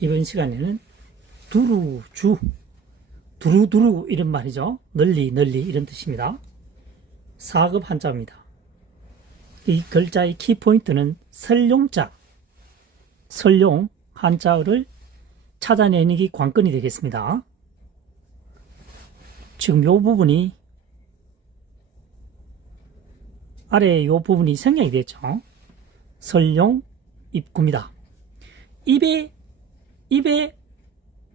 이번 시간에는 두루주, 두루두루 이런 말이죠. 널리 널리 이런 뜻입니다. 4급 한자입니다. 이 글자의 키포인트는 설용자, 설용 한자어를 찾아내는 게 관건이 되겠습니다. 지금 요 부분이 아래 요 부분이 생략이 됐죠. 설용 입구입니다. 입의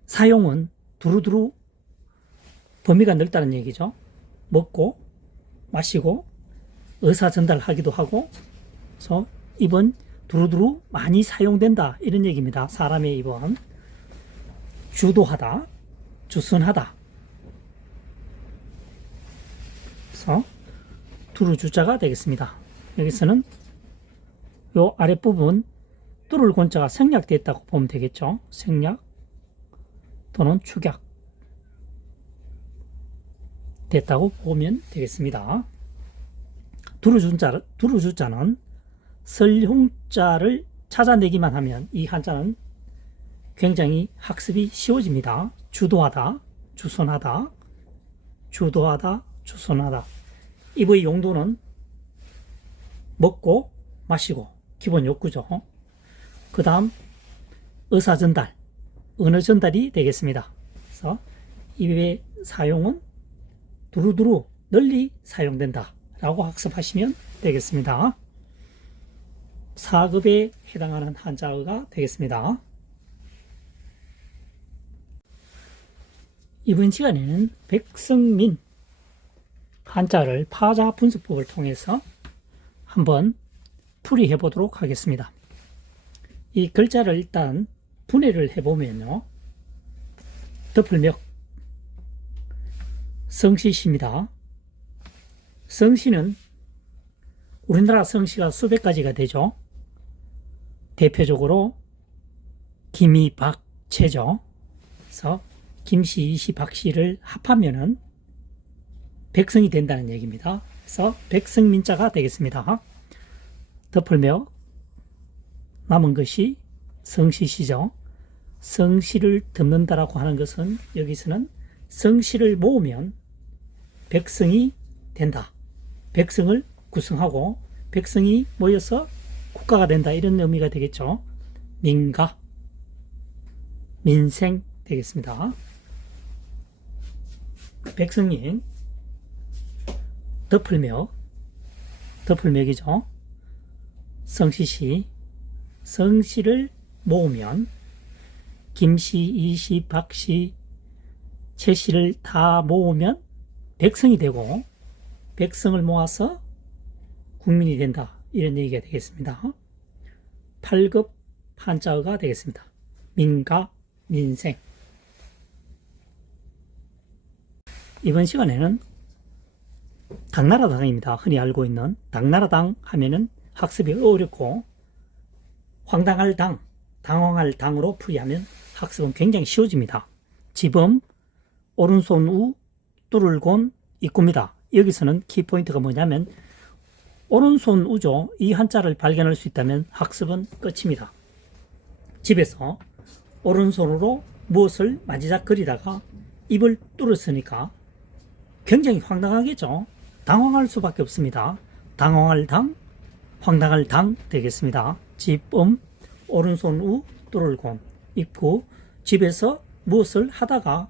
사용은 두루두루 범위가 넓다는 얘기죠. 먹고 마시고 의사 전달하기도 하고, 그래서 입은 두루두루 많이 사용된다 이런 얘기입니다. 사람의 입은 주도하다, 주선하다. 그래서 두루주자가 되겠습니다. 여기서는 요 아랫부분 뚫을 곤자가 생략됐다고 보면 되겠죠. 생략 또는 축약 됐다고 보면 되겠습니다. 두루주자는 설용자를 찾아내기만 하면 이 한자는 굉장히 학습이 쉬워집니다. 주도하다, 주선하다, 주도하다, 주선하다. 입의 용도는 먹고 마시고 기본 욕구죠. 그 다음 의사전달, 언어 전달이 되겠습니다. 그래서 입의 사용은 두루두루 널리 사용된다 라고 학습하시면 되겠습니다. 4급에 해당하는 한자어가 되겠습니다. 이번 시간에는 백성민 한자를 파자 분석법을 통해서 한번 풀이해 보도록 하겠습니다. 이 글자를 일단 분해를 해보면요. 덮을역 성시시입니다. 성시는 우리나라 성시가 수백 가지가 되죠. 대표적으로 김이, 박, 채죠. 그래서 김씨, 이씨, 박씨를 합하면은 백성이 된다는 얘기입니다. 그래서 백성민자가 되겠습니다. 덮을며 남은 것이 성시시죠. 성시를 덮는다라고 하는 것은 여기서는 성시를 모으면 백성이 된다. 백성을 구성하고 백성이 모여서 국가가 된다. 이런 의미가 되겠죠. 민가, 민생 되겠습니다. 백성민, 덮을맥이죠. 성시시, 성시를 모으면 김씨, 이씨, 박씨, 채씨를 다 모으면 백성이 되고 백성을 모아서 국민이 된다. 이런 얘기가 되겠습니다. 8급 한자어가 되겠습니다. 민가, 민생. 이번 시간에는 당나라당입니다. 흔히 알고 있는 당나라당 하면은 학습이 어렵고 황당할 당, 당황할 당으로 풀이하면 학습은 굉장히 쉬워집니다. 지범, 오른손 우, 뚫을 곤, 입구입니다. 여기서는 키포인트가 뭐냐면 오른손 우죠. 이 한자를 발견할 수 있다면 학습은 끝입니다. 집에서 오른손으로 무엇을 만지작거리다가 입을 뚫었으니까 굉장히 황당하겠죠. 당황할 수밖에 없습니다. 당황할 당, 황당할 당 되겠습니다. 집음, 오른손 우, 뚫을 곤, 입구. 집에서 무엇을 하다가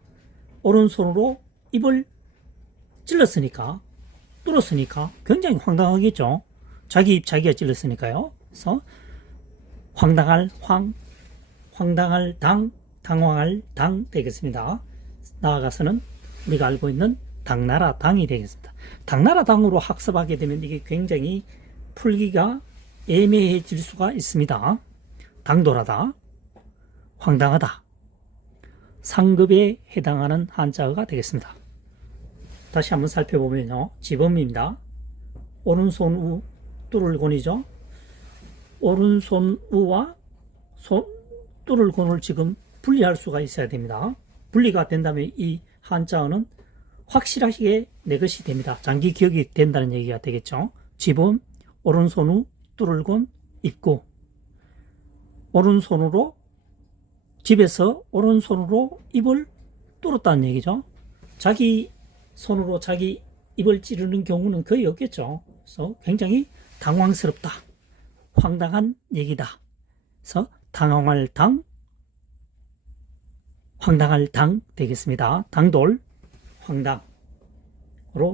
오른손으로 입을 찔렀으니까, 뚫었으니까 굉장히 황당하겠죠. 자기 입 자기가 찔렀으니까요. 그래서 황당할 황당할 당, 당황할 당 되겠습니다. 나아가서는 우리가 알고 있는 당나라 당이 되겠습니다. 당나라 당으로 학습하게 되면 이게 굉장히 풀기가 애매해질 수가 있습니다. 당돌하다, 황당하다, 상급에 해당하는 한자어가 되겠습니다. 다시 한번 살펴보면요. 지범입니다. 오른손 우, 뚫을 곤이죠. 오른손 우와 뚫을 곤을 지금 분리할 수가 있어야 됩니다. 분리가 된다면 이 한자어는 확실하게 내 것이 됩니다. 장기 기억이 된다는 얘기가 되겠죠. 지범, 오른손 우, 뚫을 곤, 입구. 오른손으로 집에서 오른손으로 입을 뚫었다는 얘기죠. 자기 손으로 자기 입을 찌르는 경우는 거의 없겠죠. 그래서 굉장히 당황스럽다. 황당한 얘기다. 그래서 당황할 당, 황당할 당 되겠습니다. 당돌, 황당으로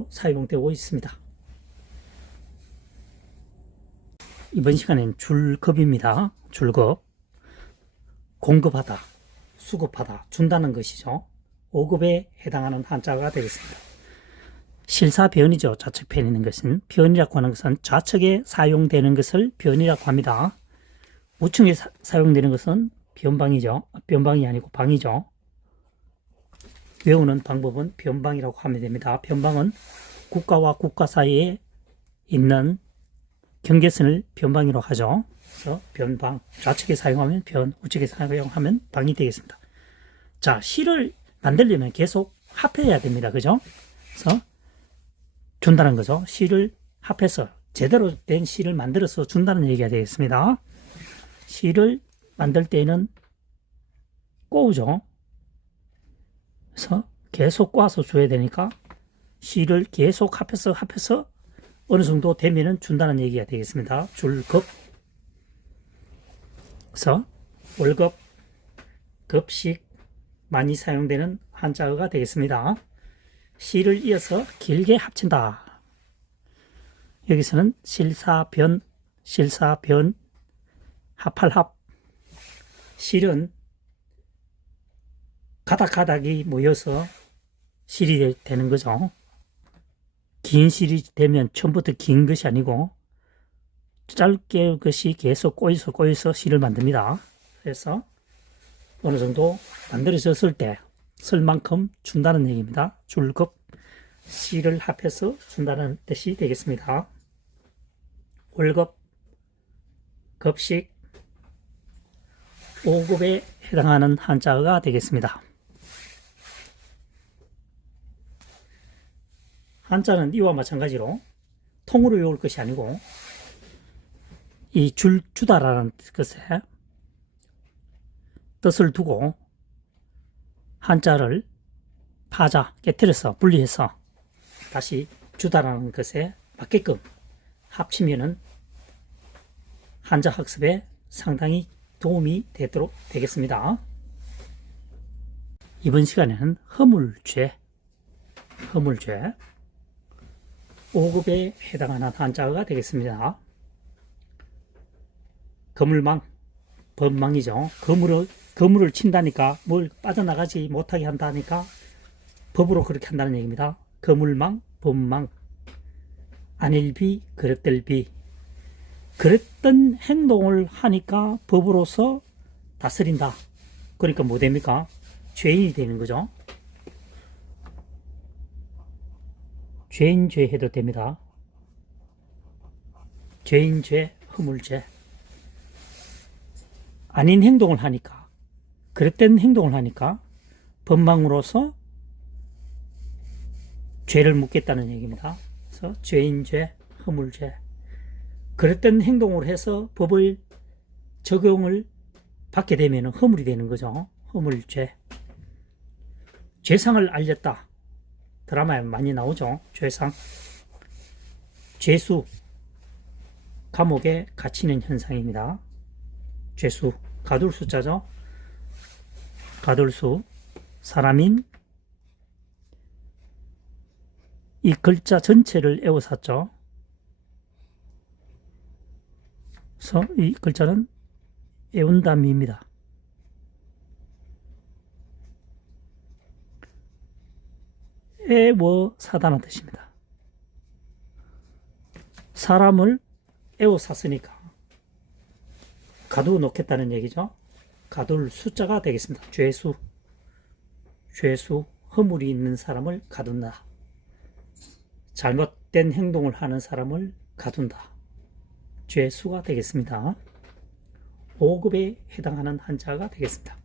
사용되고 있습니다. 이번 시간엔 줄급입니다. 줄급. 공급하다, 수급하다, 준다는 것이죠. 5급에 해당하는 한자가 되겠습니다. 실사변이죠. 좌측 편에 있는 것은. 변이라고 하는 것은 좌측에 사용되는 것을 변이라고 합니다. 우측에 사용되는 것은 변방이죠. 변방이 아니고 방이죠. 외우는 방법은 변방이라고 하면 됩니다. 변방은 국가와 국가 사이에 있는 경계선을 변방이라고 하죠. 그래서 변방, 좌측에 사용하면 변, 우측에 사용하면 방이 되겠습니다. 자, 시를 만들려면 계속 합해야 됩니다. 그죠? 그래서 준다는 거죠. 시를 합해서 제대로 된 시를 만들어서 준다는 얘기가 되겠습니다. 시를 만들 때는 꼬우죠. 그래서 계속 꼬아서 줘야 되니까 시를 계속 합해서 어느 정도 되면은 준다는 얘기가 되겠습니다. 줄급. 그래서 월급, 급식 많이 사용되는 한자어가 되겠습니다. 시를 이어서 길게 합친다. 여기서는 실사변, 합할합. 실은 가닥가닥이 모여서 실이 되는 거죠. 긴 실이 되면 처음부터 긴 것이 아니고 짧게 것이 계속 꼬여서 실을 만듭니다. 그래서 어느 정도 만들어졌을 때 쓸 만큼 준다는 얘기입니다. 줄급, 시를 합해서 준다는 뜻이 되겠습니다. 월급, 급식, 5급에 해당하는 한자어가 되겠습니다. 한자는 이와 마찬가지로 통으로 외울 것이 아니고 이 주다라는 것에 뜻을 두고 한자를 깨뜨려서 분리해서 다시 주다라는 것에 맞게끔 합치면은 한자 학습에 상당히 도움이 되도록 되겠습니다. 이번 시간에는 허물죄 5급에 해당하는 한자가 되겠습니다. 거물망, 법망이죠. 거물을 친다니까 뭘 빠져나가지 못하게 한다니까 법으로 그렇게 한다는 얘기입니다. 거물망, 법망, 안일비, 그릇들비. 그랬던 행동을 하니까 법으로서 다스린다. 그러니까 뭐 됩니까? 죄인이 되는 거죠. 죄인죄 해도 됩니다. 죄인죄, 허물죄. 아닌 행동을 하니까, 그릇된 행동을 하니까 법망으로서 죄를 묻겠다는 얘기입니다. 그래서 죄인죄, 허물죄. 그릇된 행동을 해서 법을 적용을 받게 되면 허물이 되는 거죠. 허물죄. 죄상을 알렸다. 드라마에 많이 나오죠. 죄상. 죄수. 감옥에 갇히는 현상입니다. 죄수. 가둘 숫자죠. 가둘수. 사람인 이 글자 전체를 에워쌌죠. 그래서 이 글자는 애운담입니다. 애워사다는 뜻입니다. 사람을 애워쌌으니까 가두어 놓겠다는 얘기죠. 가둘 숫자가 되겠습니다. 죄수, 허물이 있는 사람을 가둔다. 잘못된 행동을 하는 사람을 가둔다. 죄수가 되겠습니다. 5급에 해당하는 한자가 되겠습니다.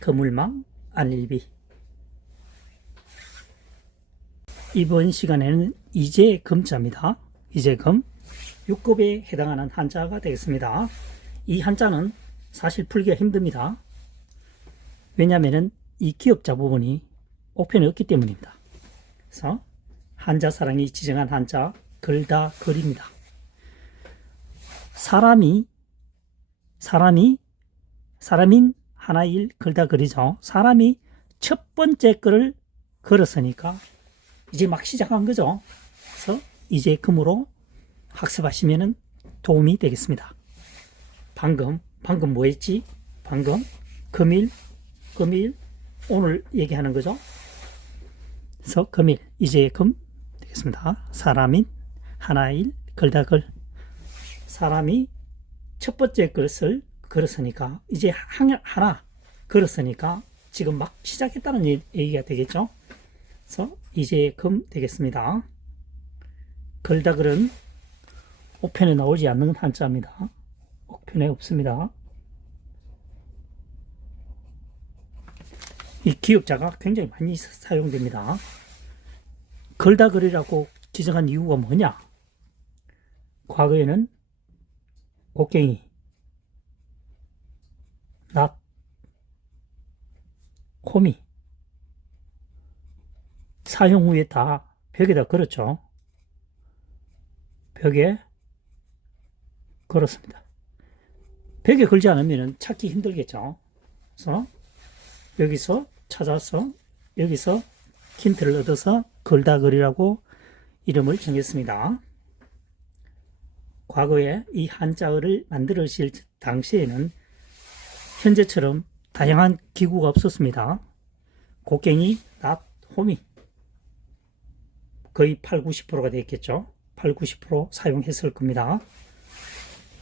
거물망, 안일비. 이번 시간에는 이재금자입니다. 이재금. 6급에 해당하는 한자가 되겠습니다. 이 한자는 사실 풀기가 힘듭니다. 왜냐하면 이 기역자 부분이 옥편에 없기 때문입니다. 그래서 한자사랑이 지정한 한자 글다 글입니다. 사람인 하나일 글다 글이죠. 사람이 첫 번째 글을 걸었으니까 이제 막 시작한 거죠. 그래서 이제 금으로 학습하시면 도움이 되겠습니다. 방금 뭐 했지? 방금 금일 오늘 얘기하는 거죠. 그래서 금일 이제 금 되겠습니다. 사람인 하나일 글다 글. 사람이 첫 번째 글을 걸었으니까 이제 하나 걸었으니까 지금 막 시작했다는 얘기가 되겠죠. 그래서 이제 금 되겠습니다. 글다 글은 옥편에 나오지 않는 한자입니다. 옥편에 없습니다. 이 기역자가 굉장히 많이 사용됩니다. 글다 글이라고 지정한 이유가 뭐냐? 과거에는 곡괭이, 낫, 호미 사용 후에 다 벽에다 걸었죠. 벽에 걸었습니다. 벽에 걸지 않으면 찾기 힘들겠죠. 그래서 여기서 찾아서 여기서 힌트를 얻어서 글다글이라고 이름을 정했습니다. 과거에 이 한자어를 만들으실 당시에는 현재처럼 다양한 기구가 없었습니다. 곡괭이, 낫, 호미 거의 80-90%가 되겠죠. 80-90% 사용했을 겁니다.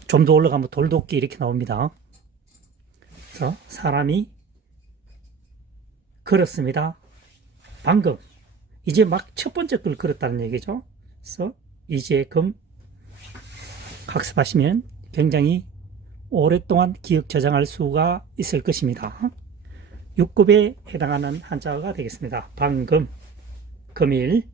좀 더 올라가면 돌도끼 이렇게 나옵니다. 그래서 사람이 걸었습니다. 방금 이제 막 첫 번째 걸 걸었다는 얘기죠. 그래서 이제 금 학습하시면 굉장히 오랫동안 기억 저장할 수가 있을 것입니다. 6급에 해당하는 한자어가 되겠습니다. 방금, 금일,